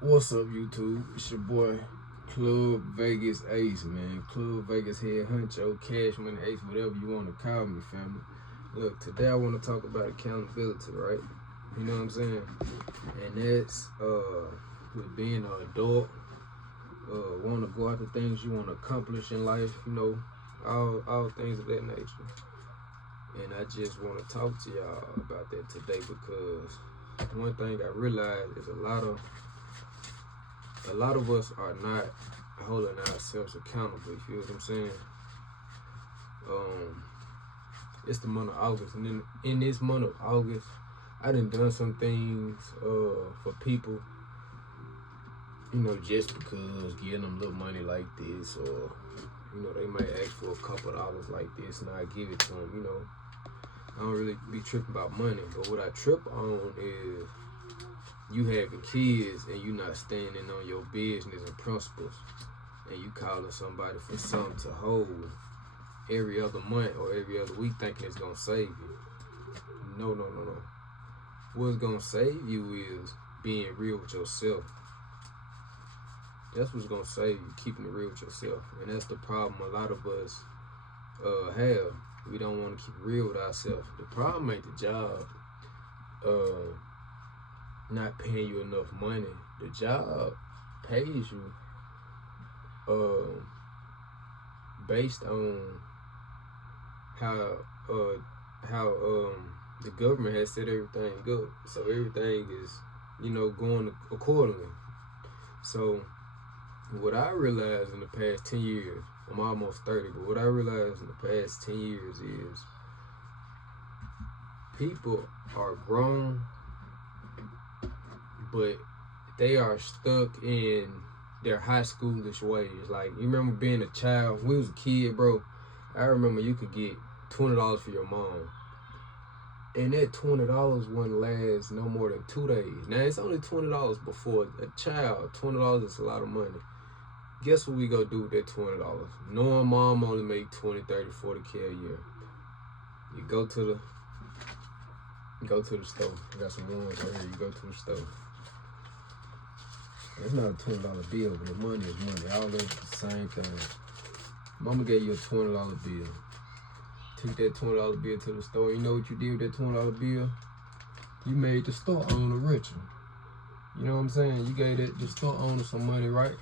What's up, YouTube? It's your boy, Club Vegas Ace, man. Club Vegas Head Huncho, Cash Money Ace, whatever you want to call me, family. Look, today I want to talk about accountability, right? You know what I'm saying? And that's with being an adult, want to go after things you want to accomplish in life, all things of that nature. And I just want to talk to y'all about that today because one thing I realized is a lot of us are not holding ourselves accountable. You feel what I'm saying? It's the month of August, and in this month of August, I done some things for people, just because getting them little money like this, or they might ask for a couple dollars like this, and I give it to them. I don't really be tripping about money, but what I trip on is you having kids and you not standing on your business and principles, and you calling somebody for something to hold every other month or every other week thinking it's gonna save you. No. What's gonna save you is being real with yourself. That's what's gonna save you, keeping it real with yourself. And that's the problem a lot of us have. We don't want to keep it real with ourselves. The problem ain't the job not paying you enough money. The job pays you based on how the government has set everything up. So everything is, going accordingly. So what I realized in the past 10 years, I'm almost 30, but what I realized in the past 10 years is people are grown, but they are stuck in their high schoolish ways. Like, you remember being a child? When we was a kid, bro, I remember you could get $20 for your mom. And that $20 wouldn't last no more than 2 days. Now, it's only $20 before a child. $20 is a lot of money. Guess what we gonna do with that $20? Knowing mom only make 20, 30, 40K a year. You go to the store. I got some ones right here. You go to the store. It's not a $20 bill, but money is money. All that's the same thing. Mama gave you a $20 bill. Took that $20 bill to the store. You know what you did with that $20 bill? You made the store owner richer. You know what I'm saying? You gave the store owner some money, right?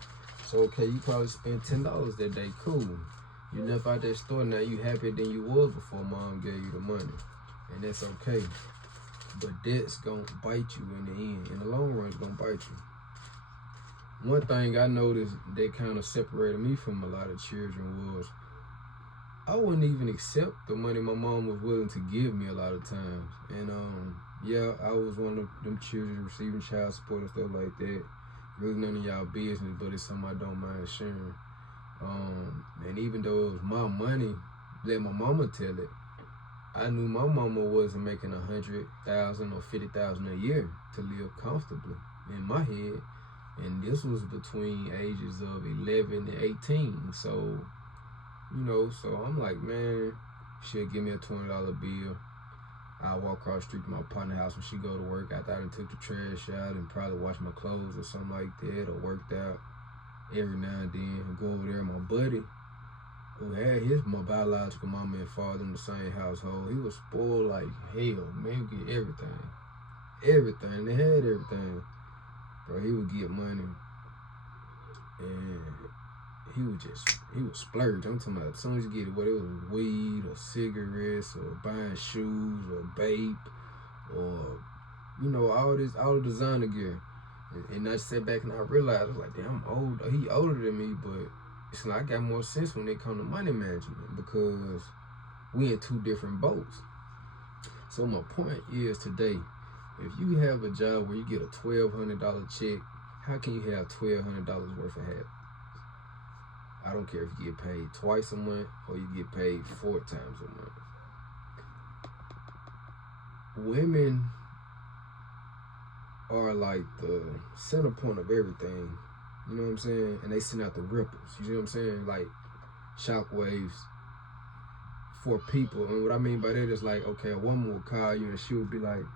So, okay, you probably spent $10 that day. Cool. You left out that store, now you happier than you was before mom gave you the money. And that's okay. But that's gonna bite you in the end. In the long run, it's gonna bite you. One thing I noticed that kind of separated me from a lot of children was I wouldn't even accept the money my mom was willing to give me a lot of times. And yeah, I was one of them children receiving child support and stuff like that. Really none of y'all business, but it's something I don't mind sharing. And even though it was my money, let my mama tell it, I knew my mama wasn't making 100,000 or 50,000 a year to live comfortably in my head. And this was between ages of 11 and 18. So, so I'm like, man, she'll give me a $20 bill. I walk across the street to my partner's house when she go to work. After I done took the trash out and probably washed my clothes or something like that, or worked out every now and then. And go over there, my buddy, who had my biological mama and father in the same household, he was spoiled like hell, man. He would get everything. They had everything. Bro, he would get money and he would splurge. I'm talking about as soon as you get it, whether it was weed or cigarettes or buying shoes or vape or, all the designer gear. And I sat back and I realized, I was like, damn, I'm old. He older than me, but it's like I got more sense when it come to money management because we in two different boats. So my point is today, if you have a job where you get a $1,200 check, how can you have $1,200 worth of habits? I don't care if you get paid twice a month or you get paid 4 times a month. Women are like the center point of everything. You know what I'm saying? And they send out the ripples. You see what I'm saying? Like shock waves for people. And what I mean by that is like, okay, a woman will call you and she will be like,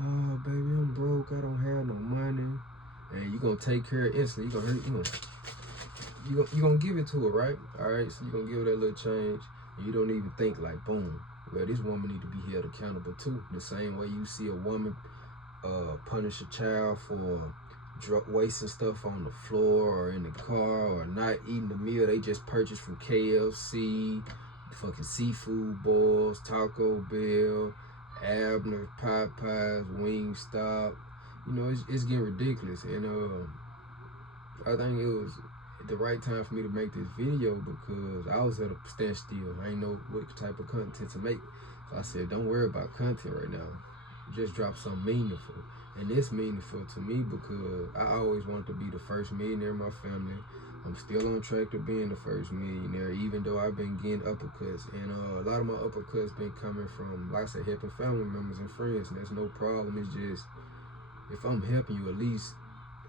oh, baby, I'm broke. I don't have no money. and you're gonna take care of it instantly. You're gonna give it to her, right? All right, so you're gonna give her that little change, and you don't even think like, boom, well, this woman need to be held accountable too. The same way you see a woman punish a child for wasting stuff on the floor or in the car, or not eating the meal they just purchased from KFC, fucking seafood balls, Taco Bell, Abner, Popeyes, Wingstop. You know, it's getting ridiculous. And I think it was the right time for me to make this video because I was at a standstill. I didn't know what type of content to make. So I said, don't worry about content right now. Just drop something meaningful. And it's meaningful to me because I always wanted to be the first millionaire in my family. I'm still on track to being the first millionaire, even though I've been getting uppercuts. And a lot of my uppercuts been coming from, like I said, helping family members and friends. And that's no problem. It's just, if I'm helping you, at least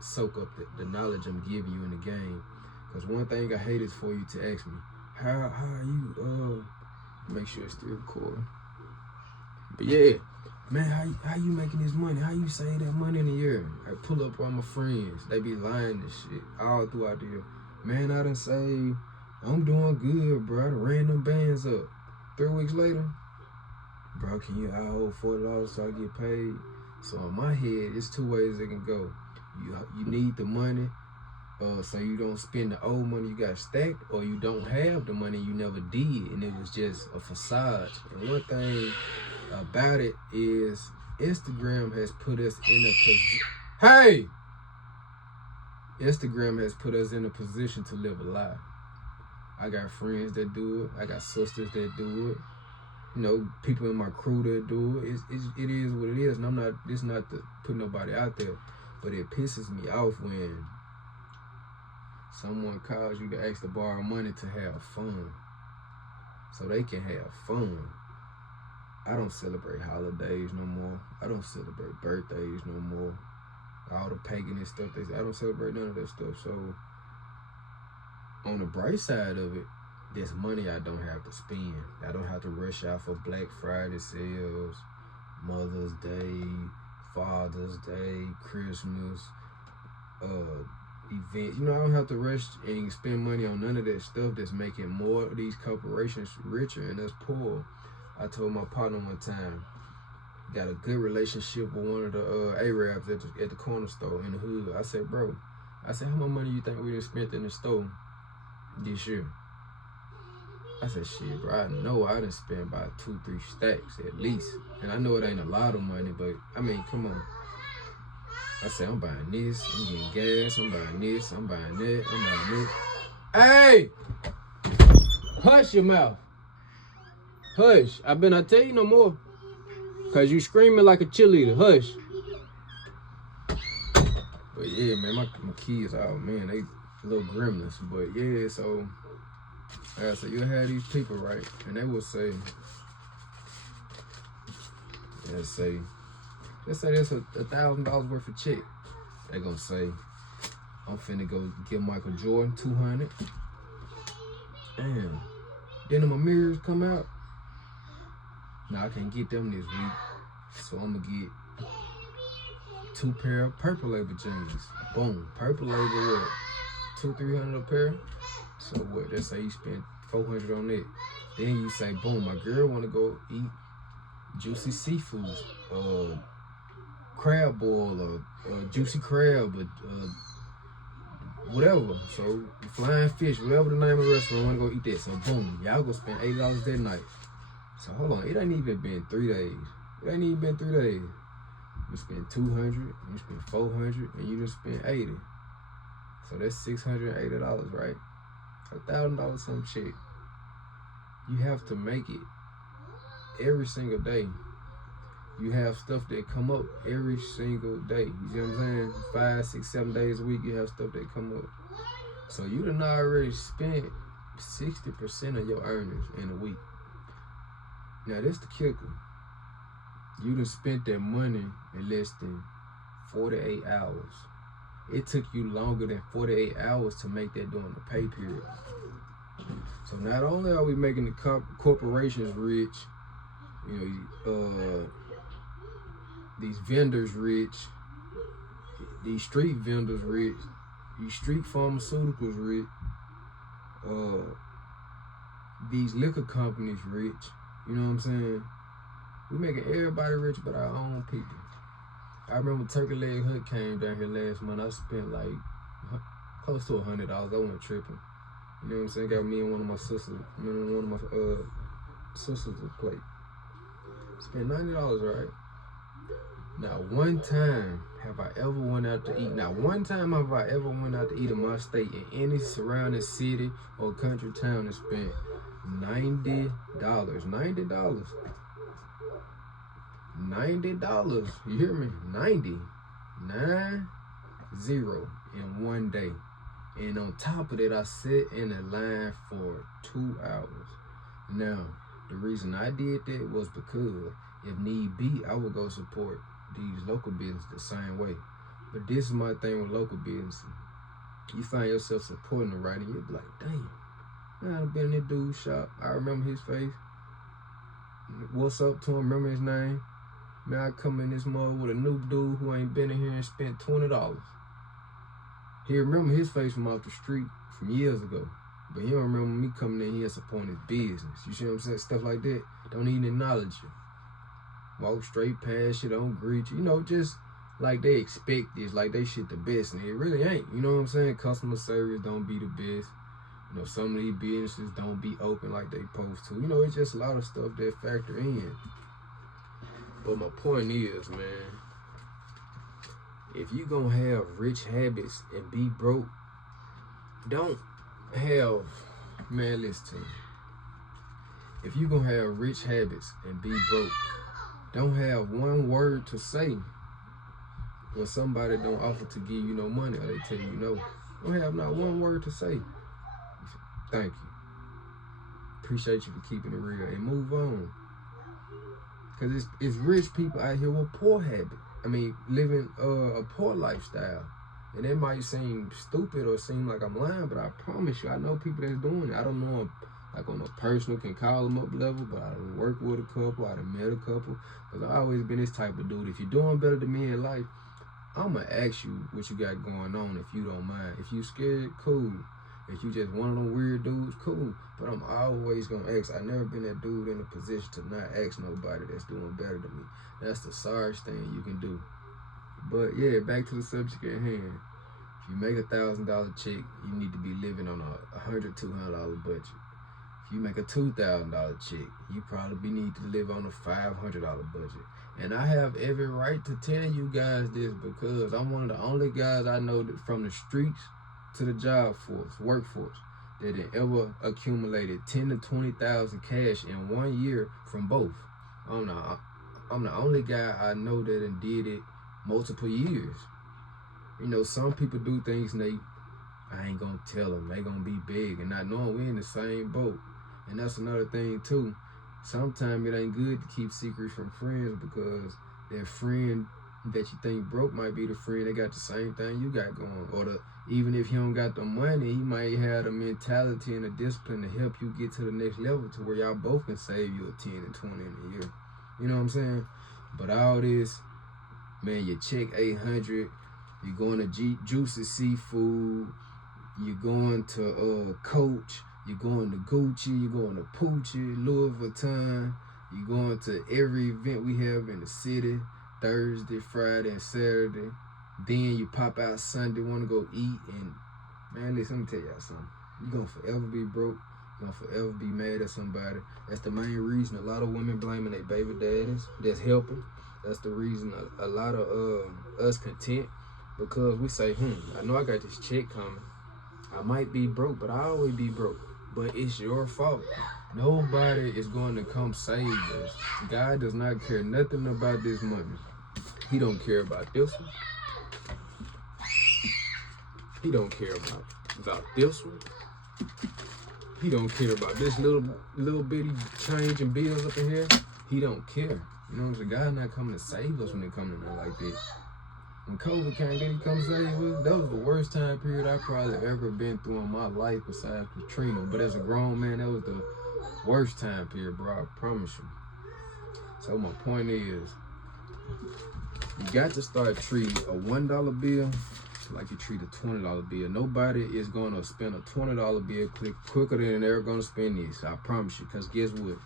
soak up the knowledge I'm giving you in the game. Because one thing I hate is for you to ask me, how are you, make sure it's still recording. But yeah, man, how you making this money? How you save that money in a year? I pull up on my friends. They be lying this shit all throughout the year. Man, I done saved. I'm doing good, bro. I done ran them bands up. 3 weeks later, bro, can you owe $40 so I get paid? So in my head, it's 2 ways it can go. You need the money, so you don't spend the old money you got stacked, or you don't have the money you never did, and it was just a facade. And one thing about it is Instagram has put us in a position. Hey! Instagram has put us in a position to live a lie. I got friends that do it. I got sisters that do it. You know, people in my crew that do it. It is what it is, and it's not to put nobody out there, but it pisses me off when someone calls you to ask to borrow money to have fun, so they can have fun. I don't celebrate holidays no more. I don't celebrate birthdays no more. All the paganist stuff, I don't celebrate none of that stuff. So on the bright side of it, there's money I don't have to spend. I don't have to rush out for Black Friday sales, Mother's Day, Father's Day, Christmas, events. You know, I don't have to rush and spend money on none of that stuff that's making more of these corporations richer and us poor. I told my partner one time, got a good relationship with one of the Arabs at the corner store in the hood. I said, bro, how much money you think we done spent in the store this year? I said, shit, bro, I know I done spent about 2-3 stacks at least. And I know it ain't a lot of money, but I mean, come on. I said, I'm buying this, I'm getting gas, I'm buying this, I'm buying that, I'm buying this. Hey! Hush your mouth. Hush. I better not tell you no more. Cause you screaming like a cheerleader. Hush. But yeah, man, my kids, oh man, they little gremlins. But yeah, so you have these people, right? And they will say, let's say there's $1,000 worth of check. They gonna say, I'm finna go give Michael Jordan 200. Damn. Then my mirrors come out. Now I can't get them this week, so I'm gonna get 2 pair of purple label jeans. Boom, purple label what? $200-300 a pair. So what? Let's say you spent $400 on it. Then you say, boom, my girl wanna go eat juicy seafood, crab boil, or juicy crab, or whatever. So flying fish, whatever the name of the restaurant, wanna go eat that. So boom, y'all go spend $80 that night. So hold on, it ain't even been 3 days. It ain't even been 3 days. You spend 200, you spend 400, and you just spend 80. So that's $680, right? $1,000 some check. You have to make it every single day. You have stuff that come up every single day. You see what I'm saying? 5, 6, 7 days a week, you have stuff that come up. So you done already spent 60% of your earnings in a week. Now this the kicker. You done spent that money in less than 48 hours. It took you longer than 48 hours to make that during the pay period. So not only are we making the corporations rich, you know, these vendors rich, These street vendors rich. These street pharmaceuticals rich. These liquor companies rich. You know what I'm saying? We making everybody rich but our own people. I remember Turkey Leg Hut came down here last month. I spent like close to $100. I wasn't tripping. You know what I'm saying? Got me and one of my sisters, sisters a plate. Spent $90, right? Not one time have I ever went out to eat. Not one time have I ever went out to eat in my state in any surrounding city or country town and spent $90. $90. $90. You hear me? 90. 90 in one day. And on top of that, I sit in a line for 2 hours. Now, the reason I did that was because if need be, I would go support these local businesses the same way. But this is my thing with local businesses. You find yourself supporting the right, and you'll be like, damn, man, I've been in this dude's shop. I remember his face. What's up to him? Remember his name? Man, I come in this mug with a new dude who ain't been in here and spent $20. He remember his face from off the street from years ago. But he don't remember me coming in here and supporting his business. You see what I'm saying? Stuff like that. Don't even acknowledge you. Walk straight past you, don't greet you. You know, just like they expect this, like they shit the best. And it really ain't. You know what I'm saying? Customer service don't be the best. You know, some of these businesses don't be open like they supposed to. You know, it's just a lot of stuff that factor in. But my point is, man, if you gonna have rich habits and be broke, don't have, man, listen to me. If you gonna have rich habits and be broke, don't have one word to say when somebody don't offer to give you no money or they tell you no. Don't have not one word to say. Thank you. Appreciate you for keeping it real and move on. Because it's rich people out here with poor habits. I mean, living a poor lifestyle. And it might seem stupid or seem like I'm lying, but I promise you, I know people that's doing it. I don't know them like on a personal, can call them up level, but I done worked with a couple, I done met a couple. Because I've always been this type of dude. If you're doing better than me in life, I'm going to ask you what you got going on if you don't mind. If you scared, cool. If you just one of them weird dudes, cool. But I'm always going to ask. I've never been that dude in a position to not ask nobody that's doing better than me. That's the sorriest thing you can do. But yeah, back to the subject at hand. If you make $1,000 check, you need to be living on a $100, $200 budget. If you make a $2,000 check, you probably need to live on a $500 budget. And I have every right to tell you guys this because I'm one of the only guys I know that from the streets to the job force, workforce, that had ever accumulated 10 to 20,000 cash in 1 year from both. I'm the only guy I know that did it multiple years. You know, some people do things and I ain't gonna tell them, they gonna be big and not knowing we in the same boat. And that's another thing too. Sometimes it ain't good to keep secrets from friends because that friend that you think broke might be the friend that got the same thing you got going. Or even if he don't got the money, he might have the mentality and the discipline to help you get to the next level to where y'all both can save you a 10 and 20 in a year. You know what I'm saying? But all this, man, you check 800, you're going to Juicy Seafood, you're going to Coach, you're going to Gucci, you're going to Poochie, Louis Vuitton, you're going to every event we have in the city, Thursday, Friday, and Saturday. Then you pop out Sunday, want to go eat, and man, listen, let me tell y'all something. You're going to forever be broke. You're going to forever be mad at somebody. That's the main reason a lot of women blaming their baby daddies that's helping. That's the reason a lot of us content, because we say, I know I got this check coming. I might be broke, but I always be broke. But it's your fault. Nobody is going to come save us. God does not care nothing about this money. He don't care about this one. He don't care about this one. He don't care about this little bitty change and bills up in here. He don't care. You know what I'm saying? God not coming to save us when it comes to nothing like this. When COVID came, did he come save us? That was the worst time period I probably ever been through in my life besides Katrina. But as a grown man, that was the worst time period, bro. I promise you. So my point is, You got to start treating a $1 bill like you treat a $20 bill. Nobody is gonna spend a $20 bill quicker than they're gonna spend this. I promise you. Cause guess what?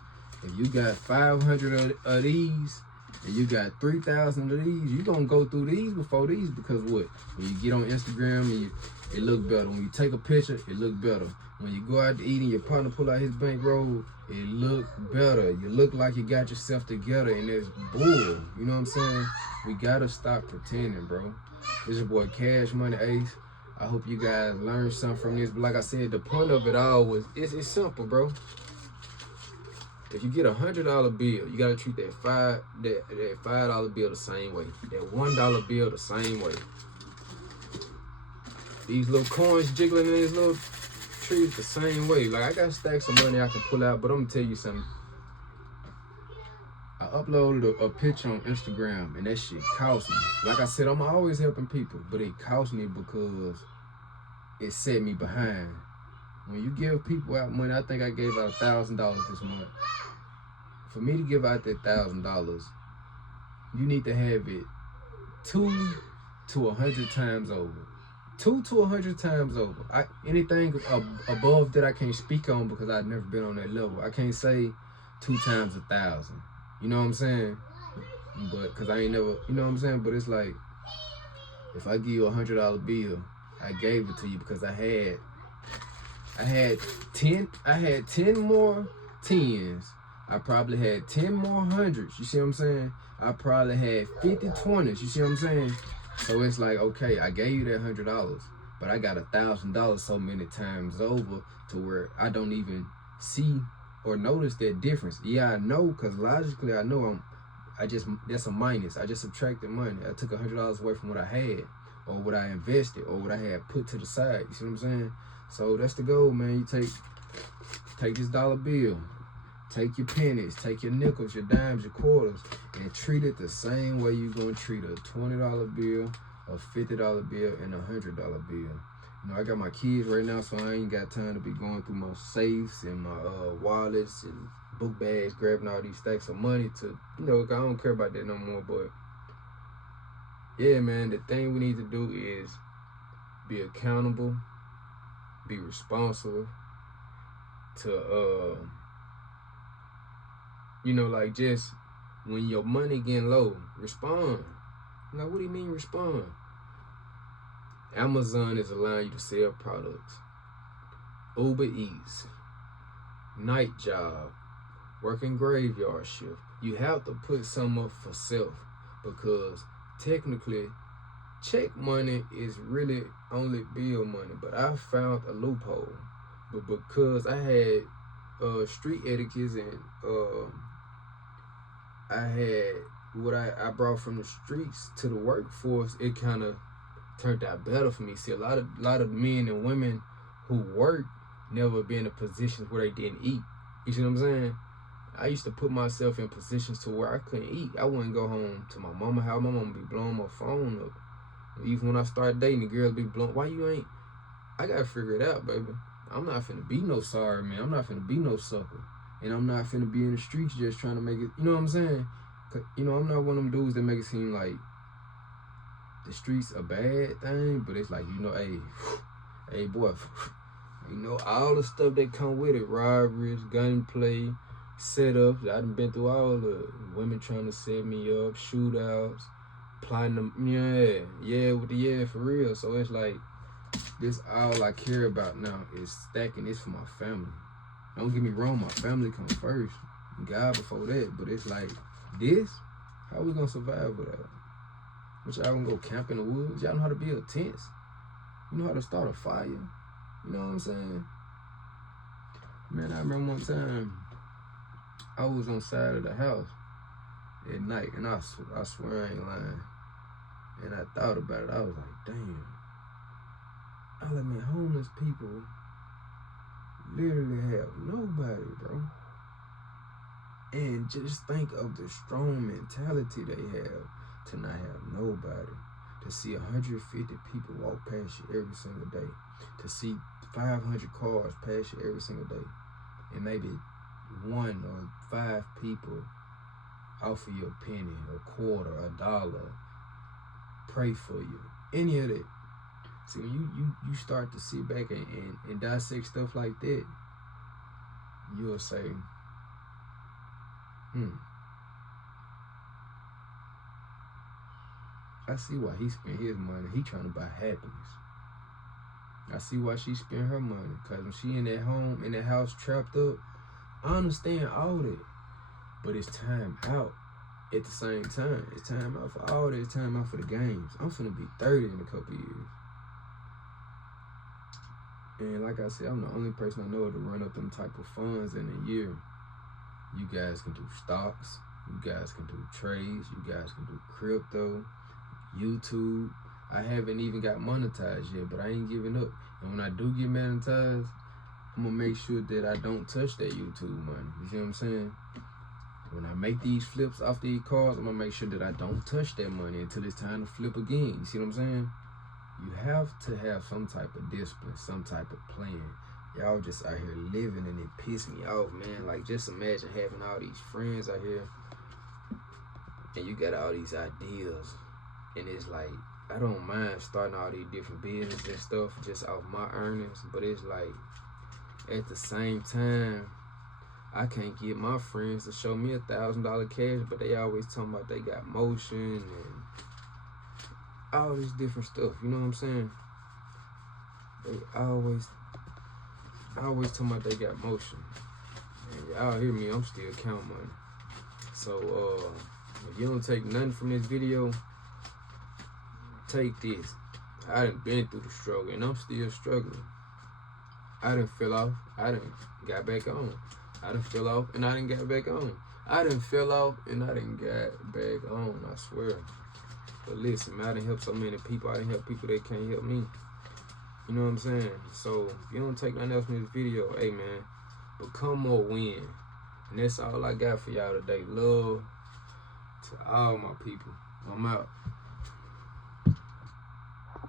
If you got 500 of these and you got 3,000 of these, you gonna go through these before these. Because what? When you get on Instagram, and it look better. When you take a picture, it look better. When you go out to eat and your partner pull out his bankroll, it look better. You look like you got yourself together, and it's bull. You know what I'm saying? We gotta stop pretending, bro. This is your boy Cash Money Ace. I hope you guys learned something from this. But like I said, the point of it all was it's simple, bro. If you get a $100 bill, you gotta treat that $5 bill the same way. That $1 bill the same way. These little coins jiggling in these little trees the same way. Like I got stacks of money I can pull out, but I'm gonna tell you something. I uploaded a picture on Instagram and that shit cost me. Like I said, I'm always helping people, but it cost me because it set me behind. When you give people out money, I think I gave out $1,000 this month. For me to give out that $1,000, you need to have it 2 to 100 times over. 2 to 100 times over. Anything above that I can't speak on because I've never been on that level. I can't say 2 times 1,000. You know what I'm saying? But cause I ain't never, you know what I'm saying? But it's like, if I give you a $100 bill, I gave it to you because I had 10 more tens. I probably had 10 more hundreds. You see what I'm saying? I probably had 50 20s. You see what I'm saying? So it's like, okay, I gave you that $100, but I got $1,000 so many times over to where I don't even see or notice that difference. Yeah, I know, because logically I know that's a minus. I just subtracted money. I took $100 away from what I had, or what I invested, or what I had put to the side. You see what I'm saying? So that's the goal, man. You take this dollar bill, take your pennies, take your nickels, your dimes, your quarters, and treat it the same way you're gonna treat a $20 bill, a $50 bill, and a $100 bill. You know, I got my kids right now, so I ain't got time to be going through my safes and my wallets and book bags, grabbing all these stacks of money to, you know, I don't care about that no more. But yeah, man, the thing we need to do is be accountable, be responsible to, you know, like just when your money getting low, respond. Like, what do you mean respond? Amazon is allowing you to sell products. Uber Eats, night job, working graveyard shift. You have to put some up for self, because technically check money is really only bill money. But I found a loophole. But because I had street etiquettes and I had what I brought from the streets to the workforce, it kind of turned out better for me. See, a lot of men and women who work never been in positions where they didn't eat. You see what I'm saying? I used to put myself in positions to where I couldn't eat. I wouldn't go home to my mama house. My mama be blowing my phone up. Even when I started dating, the girls be blowing. Why you ain't? I gotta figure it out, baby. I'm not finna be no sorry man. I'm not finna be no sucker. And I'm not finna be in the streets just trying to make it, you know what I'm saying? You know, I'm not one of them dudes that make it seem like the streets a bad thing, but it's like, you know, hey boy, you know, all the stuff that come with it, robberies, gunplay, setups. I done been through all the women trying to set me up, shootouts, plotting them, for real. So it's like, this all I care about now is stacking this for my family. Don't get me wrong, my family comes first, God before that, but it's like, this, how we gonna survive without it? But y'all gonna go camp in the woods? Y'all know how to build tents? You know how to start a fire? You know what I'm saying? Man, I remember one time I was on the side of the house at night, and I swear I ain't lying. And I thought about it. I was like, damn. I mean, homeless people literally have nobody, bro. And just think of the strong mentality they have to not have nobody. To see 150 people walk past you every single day. To see 500 cars pass you every single day. And maybe 1 or 5 people offer you a penny, a quarter, $1, pray for you, any of that. See, when you start to sit back and dissect stuff like that, you'll say, I see why he spent his money. He trying to buy happiness. I see why she spent her money. Because when she in that home, in that house trapped up, I understand all that. But it's time out at the same time. It's time out for all that. It's time out for the games. I'm finna be 30 in a couple years. And like I said, I'm the only person I know to run up them type of funds in a year. You guys can do stocks. You guys can do trades. You guys can do crypto, YouTube. I haven't even got monetized yet, but I ain't giving up. And when I do get monetized, I'm gonna make sure that I don't touch that YouTube money. You see what I'm saying? When I make these flips off these cars, I'm gonna make sure that I don't touch that money until it's time to flip again. You see what I'm saying? You have to have some type of discipline, some type of plan. Y'all just out here living and it piss me off, man. Like, just imagine having all these friends out here and you got all these ideas. And it's like, I don't mind starting all these different businesses and stuff just off my earnings. But it's like, at the same time, I can't get my friends to show me $1,000 cash, but they always talking about they got motion and all this different stuff. You know what I'm saying? They always talking about they got motion. And y'all hear me, I'm still counting money. So if you don't take nothing from this video, take this. I done been through the struggle and I'm still struggling. I done fell off, I done got back on. I done fell off and I done got back on. I done fell off and I done got back on, I swear. But listen, man, I done helped so many people. I done help people that can't help me. You know what I'm saying? So if you don't take nothing else from this video, hey man, become more win. And that's all I got for y'all today. Love to all my people. I'm out.